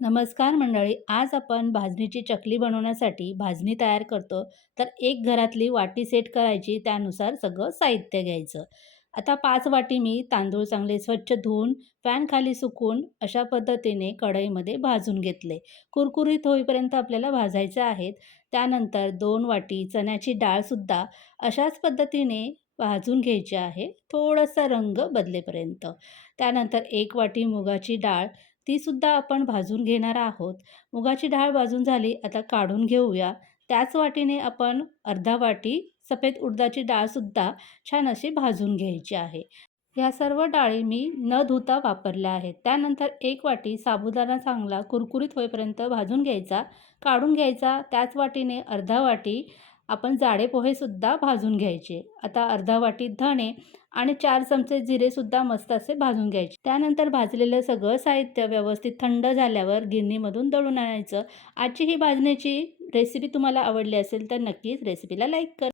नमस्कार मंडळी. आज आपण भाजणीची चकली बनवण्यासाठी भाजणी तयार करतो. तर एक घरातली वाटी सेट करायची, त्यानुसार सगळं साहित्य घ्यायचं. आता 5 वाटी मी तांदूळ चांगले स्वच्छ धुवून फॅन खाली सुकवून अशा पद्धतीने कढईमध्ये भाजून घेतले. कुरकुरीत होईपर्यंत आपल्याला भाजायचे आहेत. त्यानंतर 2 वाटी चण्याची डाळसुद्धा अशाच पद्धतीने भाजून घ्यायची आहे, थोडासा रंग बदलेपर्यंत. त्यानंतर 1 वाटी मुगाची डाळ, ती सुद्धा आपण भाजून घेणार आहोत. मुगाची डाळ भाजून झाली, आता काढून घेऊया. त्याच वाटीने आपण अर्धा वाटी सफेद उडदाची डाळसुद्धा छान अशी भाजून घ्यायची आहे. ह्या सर्व डाळी मी न धुता वापरल्या आहेत. त्यानंतर 1 वाटी साबुदाणा चांगला कुरकुरीत होईपर्यंत भाजून घ्यायचा, काढून घ्यायचा. त्याच वाटीने अर्धा वाटी आपण जाडे पोहेसुद्धा भाजून घ्यायचे. आता अर्धा वाटी धणे आणि 4 चमचे जिरेसुद्धा मस्त असे भाजून घ्यायचे. त्यानंतर भाजलेलं सगळं साहित्य व्यवस्थित थंड झाल्यावर गिरणीमधून दळून आणायचं. आजची ही भाजण्याची रेसिपी तुम्हाला आवडली असेल तर नक्कीच रेसिपीला लाईक करा.